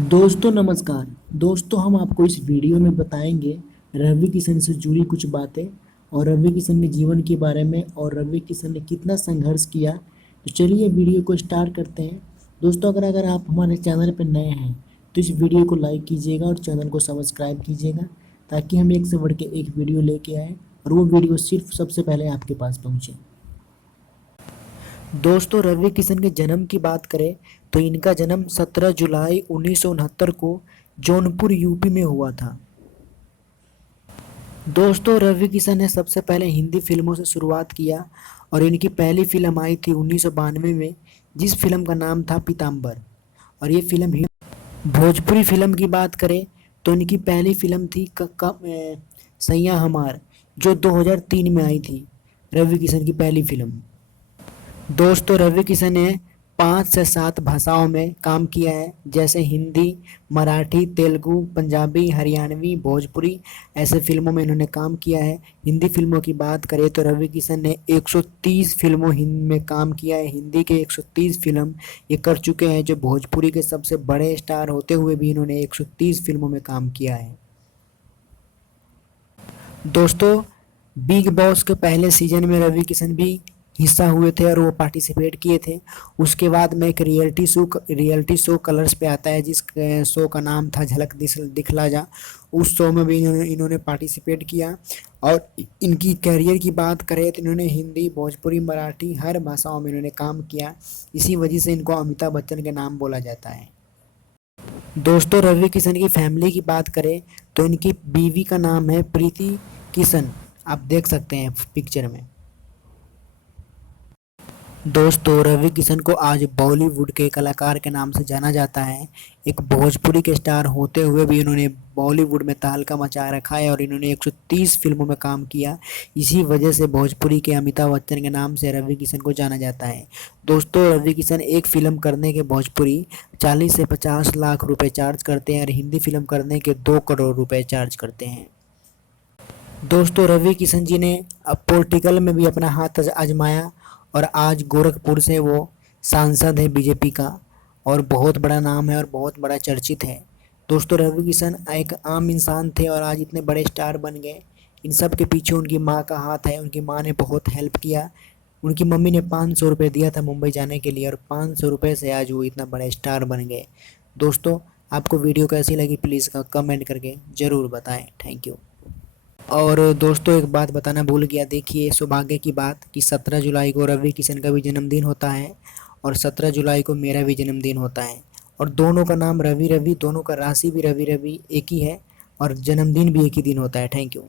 दोस्तों नमस्कार। दोस्तों हम आपको इस वीडियो में बताएंगे रवि किशन से जुड़ी कुछ बातें और रवि किशन के जीवन के बारे में और रवि किशन ने कितना संघर्ष किया। तो चलिए वीडियो को स्टार्ट करते हैं। दोस्तों अगर आप हमारे चैनल पर नए हैं तो इस वीडियो को लाइक कीजिएगा और चैनल को सब्सक्राइब कीजिएगा ताकि हम एक से बढ़ के एक वीडियो लेके आए और वो वीडियो सिर्फ सबसे पहले आपके पास पहुँचे। दोस्तों रवि किशन के जन्म की बात करें तो इनका जन्म 17 जुलाई 1969 को जौनपुर यूपी में हुआ था। दोस्तों रवि किशन ने सबसे पहले हिंदी फिल्मों से शुरुआत किया और इनकी पहली फिल्म आई थी 1992 में, जिस फिल्म का नाम था पीताम्बर और ये फिल्म हिट। भोजपुरी फिल्म की बात करें तो इनकी पहली फिल्म थी सैया हमार, जो 2003 में आई थी, रवि किशन की पहली फिल्म। दोस्तों रवि किशन ने 5 से 7 भाषाओं में काम किया है, जैसे हिंदी, मराठी, तेलुगु, पंजाबी, हरियाणवी, भोजपुरी, ऐसे फिल्मों में इन्होंने काम किया है। हिंदी फिल्मों की बात करें तो रवि किशन ने 130 फिल्मों में काम किया है। हिंदी के 130 फिल्म ये कर चुके हैं, जो भोजपुरी के सबसे बड़े स्टार होते हुए भी इन्होंने 130 फिल्मों में काम किया है। दोस्तों बिग बॉस के पहले सीजन में रवि किशन भी हिस्सा हुए थे और वो पार्टिसिपेट किए थे। उसके बाद में एक रियलिटी शो कलर्स पे आता है, जिस शो का नाम था झलक दिखला जा। उस शो में भी इन्होंने पार्टिसिपेट किया और इनकी करियर की बात करें तो इन्होंने हिंदी, भोजपुरी, मराठी हर भाषाओं में इन्होंने काम किया। इसी वजह से इनको अमिताभ बच्चन के नाम बोला जाता है। दोस्तों रवि किशन की फैमिली की बात करें तो इनकी बीवी का नाम है प्रीति किशन, आप देख सकते हैं पिक्चर में। दोस्तों रवि किशन को आज बॉलीवुड के कलाकार के नाम से जाना जाता है। एक भोजपुरी के स्टार होते हुए भी इन्होंने बॉलीवुड में तहलका मचा रखा है और इन्होंने 130 फिल्मों में काम किया। इसी वजह से भोजपुरी के अमिताभ बच्चन के नाम से रवि किशन को जाना जाता है। दोस्तों रवि किशन एक फिल्म करने के भोजपुरी 40 से 50 लाख रुपए चार्ज करते हैं और हिंदी फिल्म करने के 2 करोड़ रुपए चार्ज करते हैं। दोस्तों रवि किशन जी ने अब पॉलिटिकल में भी अपना हाथ आजमाया और आज गोरखपुर से वो सांसद है बीजेपी का और बहुत बड़ा नाम है और बहुत बड़ा चर्चित है। दोस्तों रवि किशन एक आम इंसान थे और आज इतने बड़े स्टार बन गए। इन सब के पीछे उनकी माँ का हाथ है। उनकी माँ ने बहुत हेल्प किया। उनकी मम्मी ने 500 रुपये दिया था मुंबई जाने के लिए और 500 रुपये से आज वो इतना बड़ा स्टार बन गए। दोस्तों आपको वीडियो कैसी लगी प्लीज़ कमेंट करके ज़रूर बताएं। Thank you. और दोस्तों एक बात बताना भूल गया, देखिए सौभाग्य की बात कि 17 जुलाई को रवि किशन का भी जन्मदिन होता है और 17 जुलाई को मेरा भी जन्मदिन होता है और दोनों का नाम रवि रवि, दोनों का राशि भी रवि रवि एक ही है और जन्मदिन भी एक ही दिन होता है। Thank you.